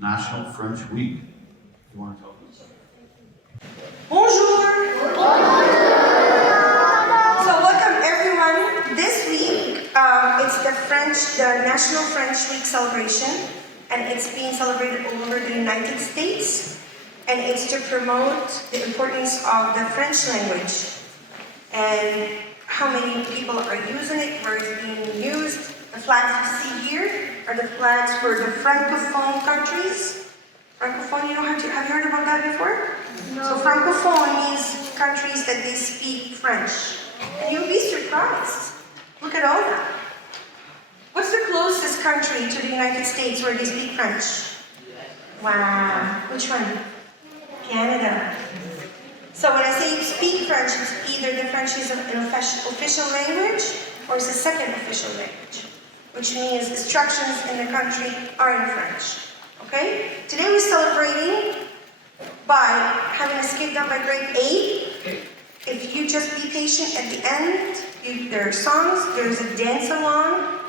National French Week. You want to tell us? Bonjour! So welcome everyone. This week, it's the National French Week celebration, and it's being celebrated all over the United States, and it's to promote the importance of the French language and how many people are using it, where it's being used. The flags you see here are the flags for the francophone countries. Francophone, have you heard about that before? No. So francophone means countries that they speak French. And you'll be surprised. Look at all that. What's the closest country to the United States where they speak French? Wow. Which one? Canada. So when I say speak French, it's either the French is an official language or it's a second official language, which means instructions in the country are in French. Okay? Today we're celebrating by having a skit done by grade 8. If you just be patient at the end, there are songs, there's a dance along.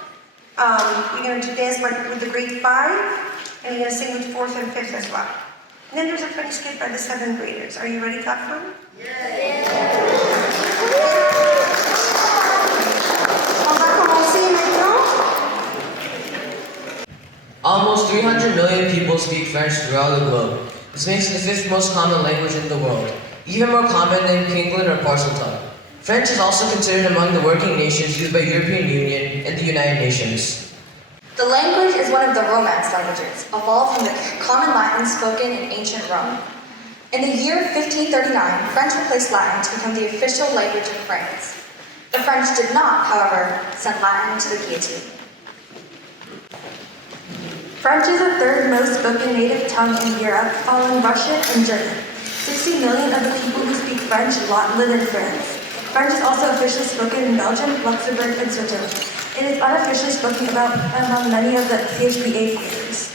You're going to dance with the grade 5, and you're going to sing with 4th and 5th as well. And then there's a funny skit by the 7th graders. Are you ready to have fun? On va commencer maintenant. Almost 300 million people speak French throughout the globe. This makes it the 5th most common language in the world, even more common than Klingon or Parseltongue. French is also considered among the working nations used by European Union and the United Nations. The language is one of the Romance languages, evolved from the common Latin spoken in ancient Rome. In the year 1539, French replaced Latin to become the official language of France. The French did not, however, send Latin into the guillotine. French is the 3rd most spoken native tongue in Europe, following Russian and German. 60 million of the people who speak French live in France. French is also officially spoken in Belgium, Luxembourg, and Switzerland. It is unofficially spoken among many of the PhD graders.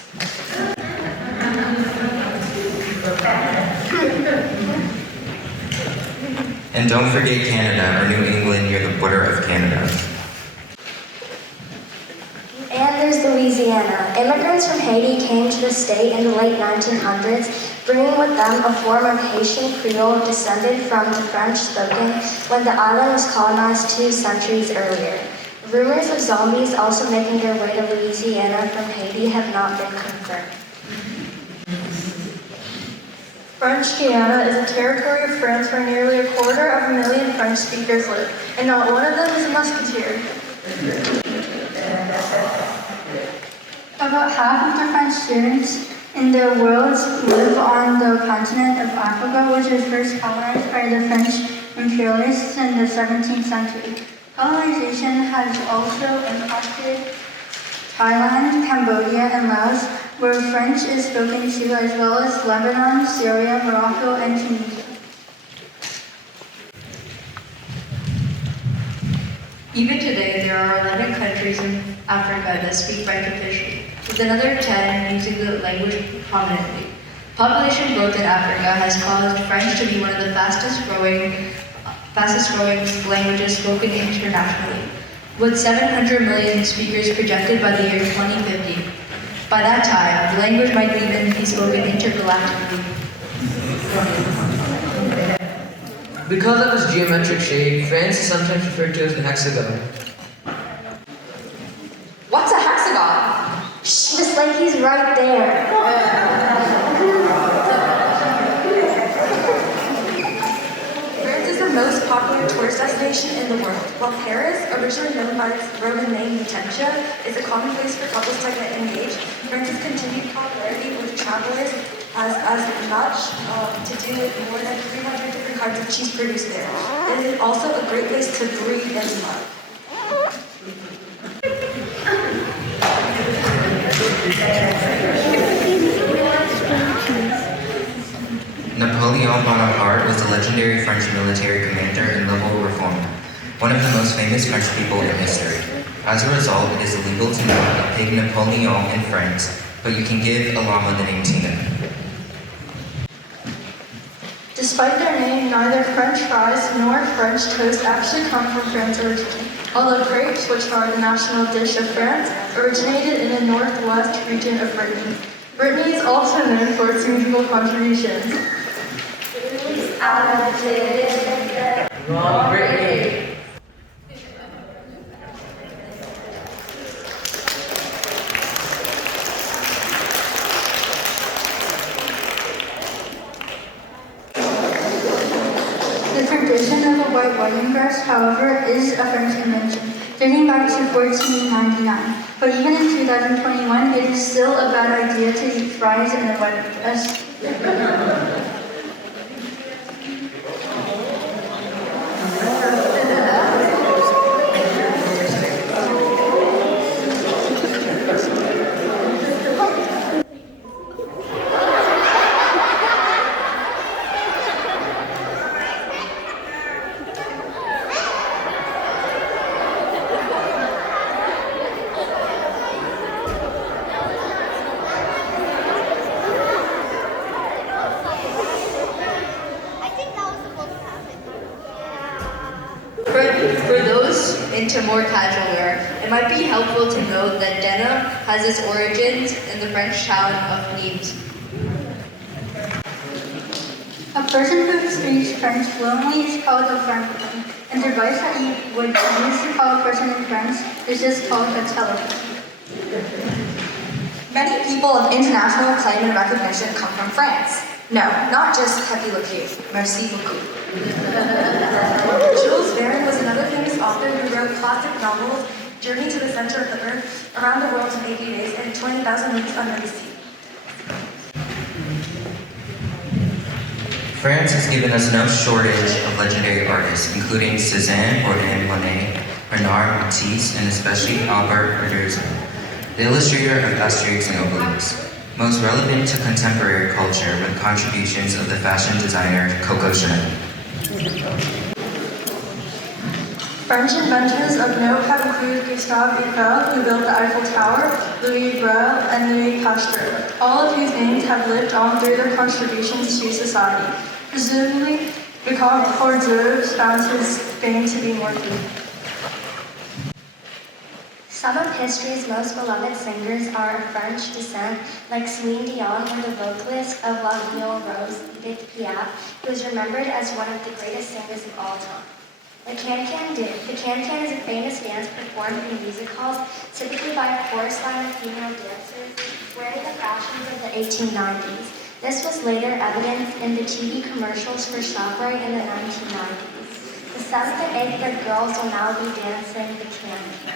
And don't forget Canada, or New England near the border of Canada. And there's Louisiana. Immigrants from Haiti came to the state in the late 1900s, bringing with them a form of Haitian Creole descended from the French spoken when the island was colonized 2 centuries earlier. Rumors of zombies also making their way to Louisiana from Haiti have not been confirmed. French Guiana is a territory of France where nearly 250,000 French speakers live, and not one of them is a musketeer. About half of the French students in the world live on the continent of Africa, which was first colonized by the French imperialists in the 17th century. Colonization has also impacted Thailand, Cambodia, and Laos, where French is spoken to, as well as Lebanon, Syria, Morocco, and Tunisia. Even today, there are 11 countries in Africa that speak French officially, with another 10 using the language prominently. Population growth in Africa has caused French to be one of the fastest growing languages spoken internationally, with 700 million speakers projected by the year 2050. By that time, the language might even be spoken intergalactically. Because of its geometric shape, France is sometimes referred to as the hexagon. What's a hexagon? Just like he's right there. France is the most popular tourist destination in the world. While Paris, originally known by its Roman name Lutetia, is a common place for couples to get engaged, France's continued popularity with travelers has as much to do with more than 300 different kinds of cheese produced there. It is also a great place to breathe and love. Napoleon Bonaparte was a legendary French military commander and liberal reformer, one of the most famous French people in history. As a result, it is illegal to name a pig Napoleon in France, but you can give a llama the name Tina. Despite their name, neither French fries nor French toast actually come from France originally. Although crepes, which are the national dish of France, originated in the northwest region of Britain. Brittany is also known for its musical contributions. Wrong, Brittany. The tradition of a white wedding dress, however, is a French invention, dating back to 1499. But even in 2021, it is still a bad idea to eat fries in a wedding dress. For those into more casual wear, it might be helpful to note that denim has its origins in the French town of Nimes. A person who speaks French fluently is called a francophone. And the device that you would use to call a person in French is just called a telephone. Many people of international acclaim and recognition come from France. No, not just Pepe Le Pew. Merci beaucoup. Jules Verne was another famous author who wrote classic novels, Journey to the Center of the Earth, Around the World in 80 Days, and 20,000 Leagues Under the Sea. France has given us no shortage of legendary artists, including Cézanne, Bourdain, Monet, Bernard, Matisse, and especially Albert Uderzo, the illustrator of Asterix and Obelix. Most relevant to contemporary culture were the contributions of the fashion designer Coco Chanel. French inventors of note have included Gustave Eiffel, who built the Eiffel Tower, Louis Braille, and Louis Pasteur, all of whose names have lived on through their contributions to society. Presumably, the Comte Forgeuse found his fame to be more deep. Some of history's most beloved singers are of French descent, like Celine Dion or the vocalist of La Vie en Rose, Edith Piaf, who is remembered as one of the greatest singers of all time. The can-can dance. The can-can is a famous dance performed in music halls, typically by a chorus line of female dancers wearing the fashions of the 1890s. This was later evidenced in the TV commercials for ShopRite in the 1990s. The 7th and 8th grade girls will now be dancing the can-can.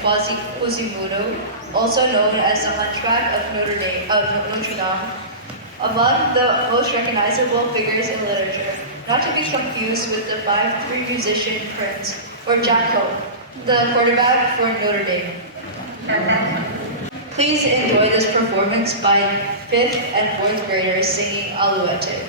Quasimodo, also known as the Hunchback of Notre Dame of Notre Dame, among the most recognizable figures in literature, not to be confused with the 5'3" musician Prince or Jack Coe, the quarterback for Notre Dame. Please enjoy this performance by 5th and 4th graders singing Alouette.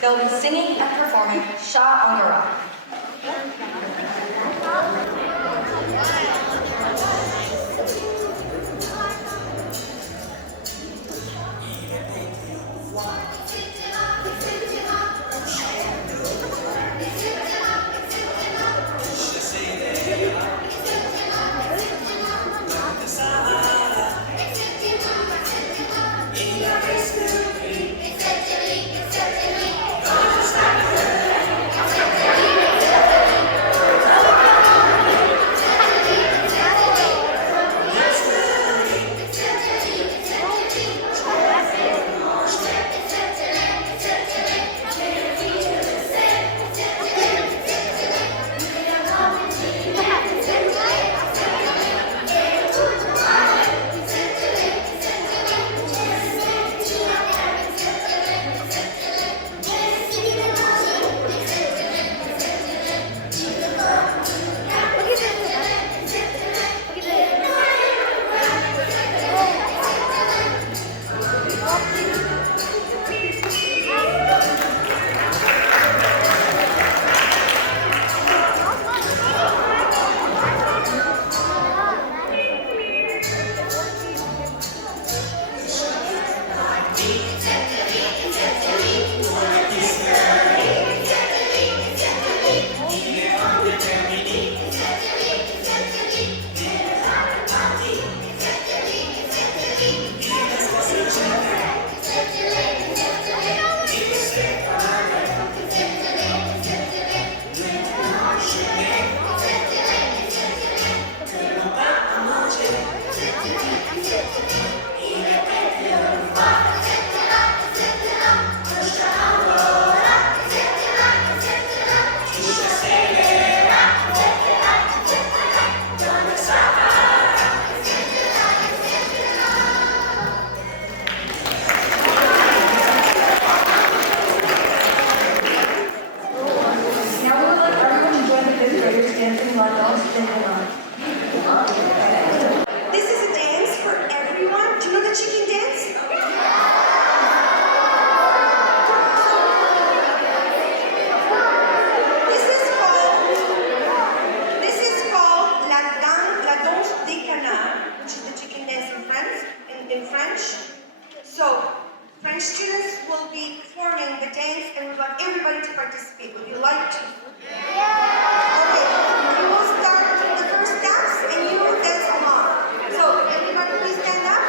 They'll be singing and performing Shah on the Rock. It's the students will be performing the dance and we'd like everybody to participate. Would you like to? Okay, we will start the first steps and you will dance along. So, everybody please stand up.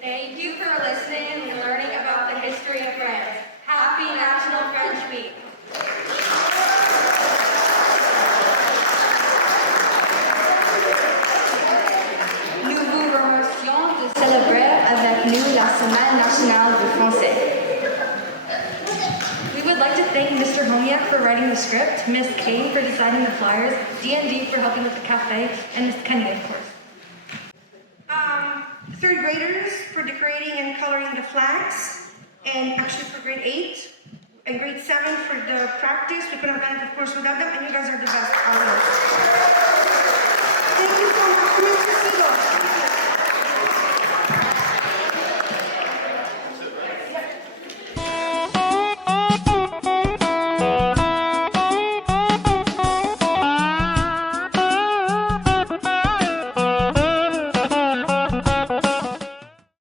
Thank you for listening and learning about the history of France. Happy National French Week! Nous vous remercions de célébrer avec nous la Semaine nationale du français. We would like to thank Mr. Homiak for writing the script, Ms. Kane for designing the flyers, D&D for helping with the cafe, and Ms. Kenny, of course. Third graders for decorating and coloring the flags, and actually for grade 8 and grade 7 for the practice. We couldn't have done it, of course, without them, and you guys are the best. Thank you so much, Mr. Siegel.